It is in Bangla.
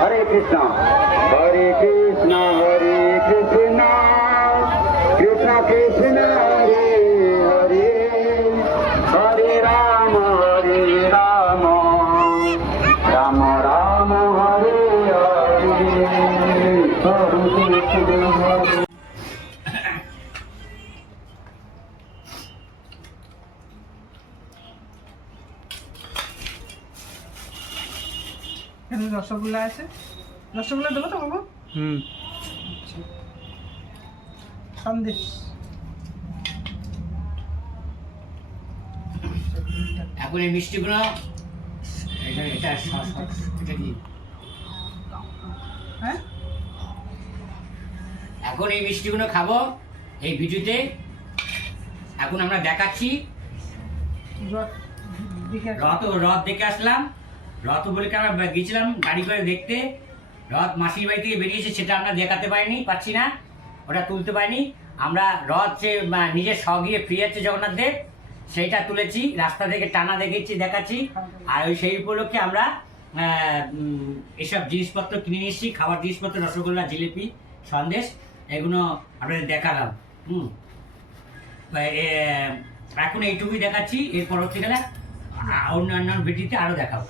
Hare Krishna, Hare Krishna, Hare Krishna, Krishna Krishna, Hare Hare, Hare Rama, Hare Rama, Rama Rama, Hare Hare. এখানে রসগোল্লা আছে, রসগোল্লা দেবো তো বাবু? সন্দেশ এখন এই মিষ্টিগুলো এটা কি হ্যাঁ এখন এই মিষ্টিগুলো খাবো এই ভিডিওতে। এখন আমরা দেখাচ্ছি রথ দেখে আসলাম। রথ বলে আমরা গেছিলাম গাড়ি করে দেখতে। রথ মাসির বাড়ি থেকে বেরিয়েছে, সেটা আমরা দেখাতে পারছি না, ওটা তুলতে পারিনি। আমরা রথ যে নিজের স্বগৃহে ফিরে যাচ্ছে জগন্নাথ দেব, সেইটা তুলেছি, রাস্তা থেকে টানা দেখাচ্ছি। আর ওই সেই উপলক্ষে আমরা এসব জিনিসপত্র কিনে নিয়েছি, খাবার জিনিসপত্র, রসগোল্লা, জিলিপি, সন্দেশ, এগুলো আপনাদের দেখালাম। এখন এইটুকুই দেখাচ্ছি, এর পরবর্তীকালে অন্যান্য ভিডিওতে আরও দেখাবো।